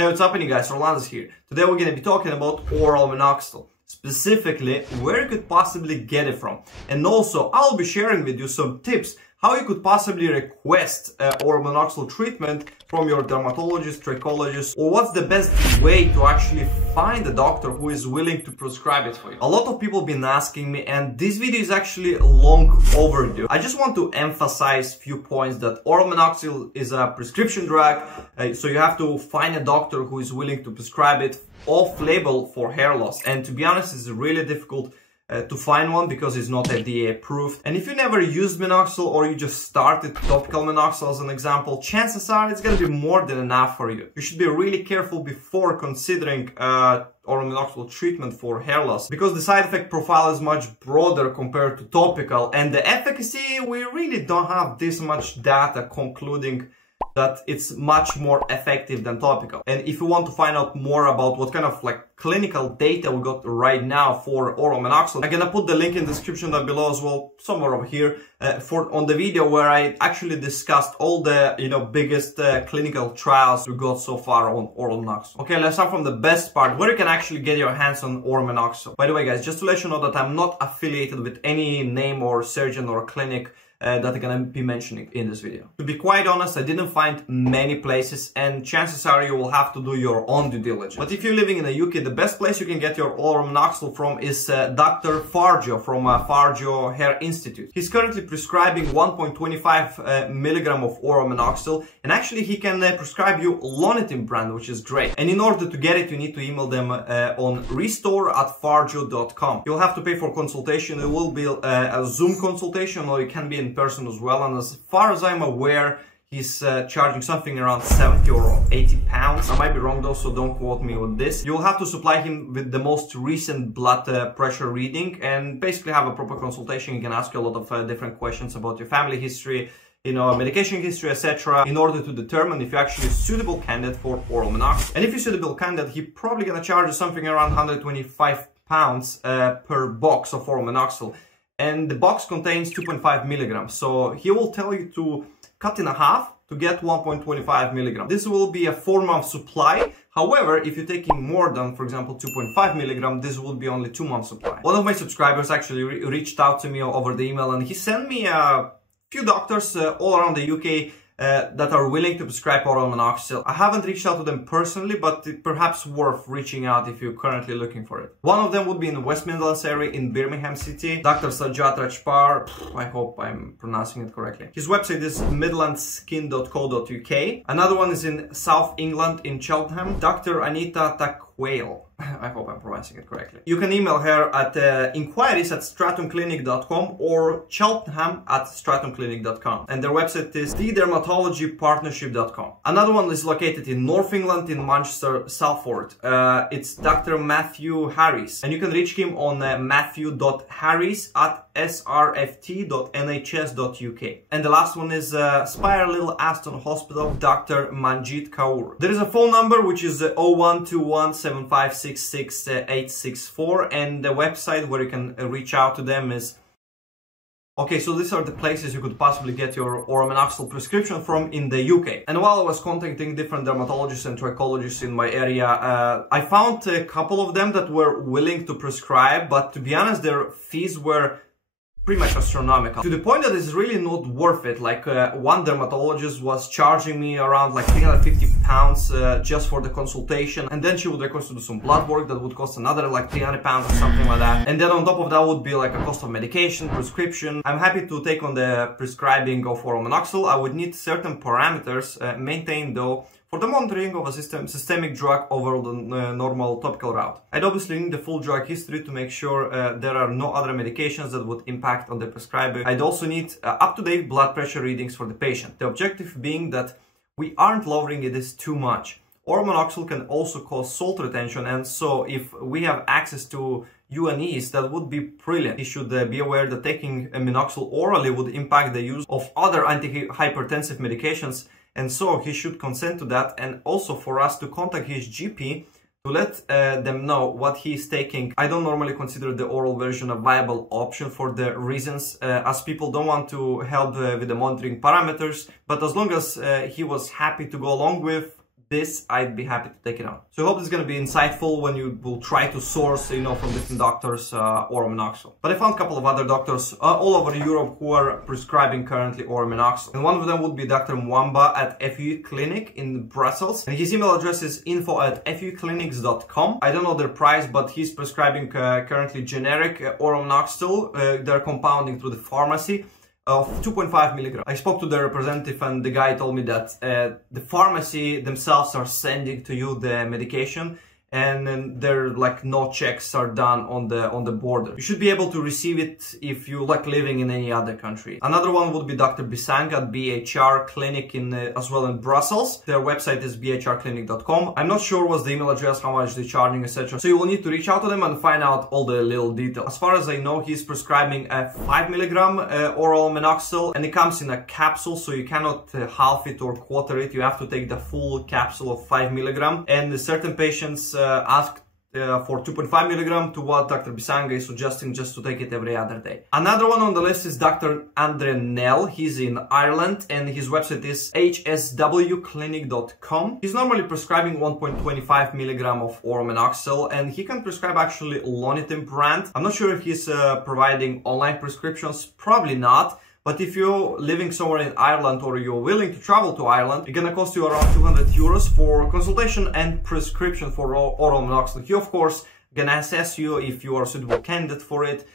Hey, what's happening guys, Rolandas here. Today we're going to be talking about oral minoxidil, specifically where you could possibly get it from. And also I'll be sharing with you some tips how you could possibly request oral minoxidil treatment from your dermatologist, trichologist, or what's the best way to actually find a doctor who is willing to prescribe it for you. A lot of people have been asking me, and this video is actually long overdue. I just want to emphasize a few points that oral minoxidil is a prescription drug, so you have to find a doctor who is willing to prescribe it off-label for hair loss. And to be honest, it's really difficult to find one because it's not FDA approved. And if you never used minoxidil or you just started topical minoxidil as an example, chances are it's going to be more than enough for you. You should be really careful before considering oral minoxidil treatment for hair loss because the side effect profile is much broader compared to topical, and the efficacy, we really don't have this much data concluding that it's much more effective than topical. And if you want to find out more about what kind of clinical data we got right now for oral minoxidil, I'm gonna put the link in the description down below as well, somewhere over here, on the video where I actually discussed all the biggest clinical trials we got so far on oral minoxidil. Okay, let's start from the best part, where you can actually get your hands on oral minoxidil. By the way guys, just to let you know that I'm not affiliated with any name or surgeon or clinic that I'm gonna be mentioning in this video. To be quite honest, I didn't find many places, and chances are you will have to do your own due diligence. But if you're living in the UK, the best place you can get your oral minoxidil from is Dr. Farjo from Farjo Hair Institute. He's currently prescribing 1.25 milligram of oral minoxidil, and actually he can prescribe you Lonitin brand, which is great. And in order to get it, you need to email them on restore@farjo.com. You'll have to pay for consultation. It will be a Zoom consultation, or it can be in person as well, and as far as I'm aware, he's charging something around 70 or 80 pounds. I might be wrong though, so don't quote me on this. You'll have to supply him with the most recent blood pressure reading and basically have a proper consultation. He can ask you a lot of different questions about your family history, medication history, etc., in order to determine if you're actually a suitable candidate for oral minoxidil. And if you're a suitable candidate, he's probably gonna charge you something around 125 pounds per box of oral minoxidil. And the box contains 2.5 milligrams. So he will tell you to cut in half to get 1.25 milligrams. This will be a 4-month supply. However, if you're taking more than, for example, 2.5 milligrams, this will be only 2-month supply. One of my subscribers actually reached out to me over the email, and he sent me a few doctors all around the UK that are willing to prescribe oral minoxidil. I haven't reached out to them personally, but it perhaps worth reaching out if you're currently looking for it. One of them would be in the West Midlands area in Birmingham City, Dr. Sajjad Rajpar. I hope I'm pronouncing it correctly. His website is midlandskin.co.uk. Another one is in South England in Cheltenham, Dr. Anita Takwale. I hope I'm pronouncing it correctly. You can email her at inquiries@stratumclinic.com or cheltenham@stratumclinic.com. And their website is thedermatologypartnership.com. Another one is located in North England in Manchester, Salford. It's Dr. Matthew Harris. And you can reach him on matthew.harris@srft.nhs.uk. And the last one is Spire Little Aston Hospital, Dr. Manjit Kaur. There is a phone number which is 012175666864, and the website where you can reach out to them is... Okay, so these are the places you could possibly get your oral minoxidil prescription from in the UK. And while I was contacting different dermatologists and trichologists in my area, I found a couple of them that were willing to prescribe, but to be honest, their fees were pretty much astronomical, to the point that it's really not worth it. One dermatologist was charging me around 350 pounds just for the consultation, and then she would request to do some blood work that would cost another 300 pounds or something like that. And then on top of that would be a cost of medication, prescription. I'm happy to take on the prescribing of oral minoxidil. I would need certain parameters maintained though for the monitoring of a systemic drug over the normal topical route. I'd obviously need the full drug history to make sure there are no other medications that would impact on the prescriber. I'd also need up-to-date blood pressure readings for the patient. The objective being that we aren't lowering it too much. Oral minoxidil can also cause salt retention, and so if we have access to UNEs, that would be brilliant. He should be aware that taking minoxidil orally would impact the use of other antihypertensive medications, and so he should consent to that, and also for us to contact his GP to let them know what he is taking. I don't normally consider the oral version a viable option for the reasons as people don't want to help with the monitoring parameters, but as long as he was happy to go along with this, I'd be happy to take it on. So I hope this is going to be insightful when you will try to source, you know, from different doctors oral minoxidil. But I found a couple of other doctors all over Europe who are prescribing currently oral minoxidil. And one of them would be Dr. Mwamba at FU Clinic in Brussels. And his email address is info@fuclinics.com. I don't know their price, but he's prescribing currently generic oral minoxidil. They're compounding through the pharmacy of 2.5 milligrams. I spoke to the representative and the guy told me that the pharmacy themselves are sending to you the medication, and then there like no checks are done on the border. You should be able to receive it if you like living in any other country. Another one would be Dr. Bisang at BHR Clinic in as well in Brussels. Their website is bhrclinic.com. I'm not sure what's the email address, how much they're charging, etc. So you will need to reach out to them and find out all the little details. As far as I know, he's prescribing a 5 milligram oral minoxidil, and it comes in a capsule, so you cannot half it or quarter it. You have to take the full capsule of 5 milligram. And certain patients asked for 2.5 milligram, to what Dr. Bisanga is suggesting just to take it every other day. Another one on the list is Dr. Andre Nell. He's in Ireland and his website is hswclinic.com. He's normally prescribing 1.25 milligram of oral minoxidil, and he can prescribe actually Lonitin brand. I'm not sure if he's providing online prescriptions, probably not. But if you're living somewhere in Ireland or you're willing to travel to Ireland, it's gonna cost you around 200 euros for consultation and prescription for oral minoxidil. He, of course, gonna assess you if you are a suitable candidate for it.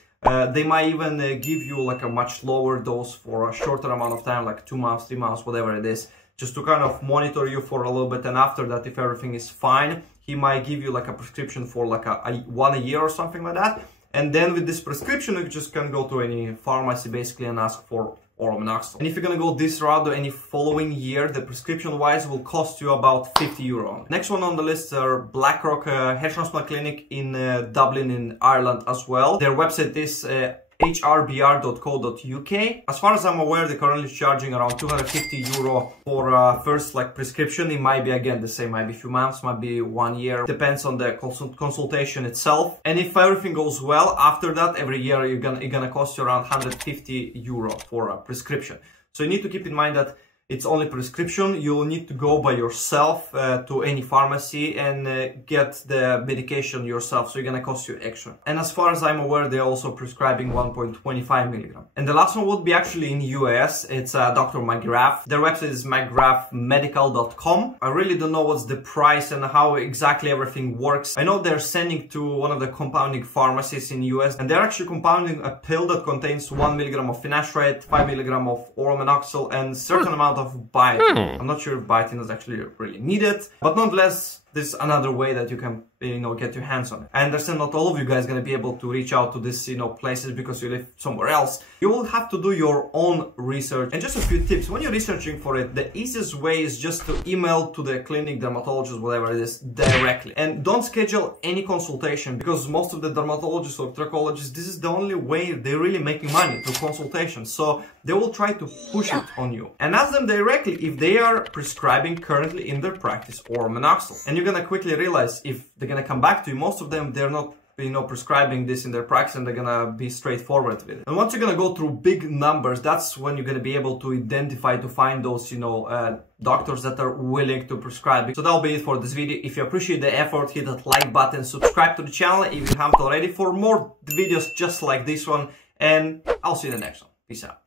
They might even give you like a much lower dose for a shorter amount of time, like 2 months, 3 months, whatever it is, just to kind of monitor you for a little bit. And after that, if everything is fine, he might give you like a prescription for like one a year or something like that. And then with this prescription, you just can go to any pharmacy basically and ask for oral minoxidil. And if you're gonna go this route or any following year, the prescription wise will cost you about 50 euro. Next one on the list are Blackrock Hair Transplant Clinic in Dublin in Ireland as well. Their website is hrbr.co.uk. As far as I'm aware, they're currently charging around 250 euro for first like prescription. It might be again the same, might be a few months, might be 1 year, depends on the consultation itself. And if everything goes well, after that, every year it's gonna cost you around 150 euro for a prescription. So you need to keep in mind that it's only prescription. You'll need to go by yourself to any pharmacy and get the medication yourself, so it's gonna cost you extra. And as far as I'm aware, they're also prescribing 1.25 milligram. And the last one would be actually in the US. It's Dr. McGrath. Their website is mcgrathmedical.com. I really don't know what's the price and how exactly everything works. I know they're sending to one of the compounding pharmacies in the US, and they're actually compounding a pill that contains 1 milligram of finasteride, 5 milligram of oral minoxidil, and certain amount of biotin. I'm not sure if biotin is actually really needed, but nonetheless, this is another way that you can, you know, get your hands on it. I understand not all of you guys are going to be able to reach out to this, you know, places because you live somewhere else. You will have to do your own research. And just a few tips. When you're researching for it, the easiest way is just to email to the clinic, dermatologist, whatever it is, directly. And don't schedule any consultation, because most of the dermatologists or trichologists, this is the only way they're really making money, through consultation. So they will try to push it on you. And ask them directly if they are prescribing currently in their practice oral minoxidil. And you're gonna quickly realize if they're gonna come back to you. Most of them, they're not, you know, prescribing this in their practice, and they're gonna be straightforward with it. And once you're gonna go through big numbers, that's when you're gonna be able to identify, to find those, you know, doctors that are willing to prescribe. So that'll be it for this video. If you appreciate the effort, hit that like button, subscribe to the channel if you haven't already for more videos just like this one, and I'll see you in the next one. Peace out.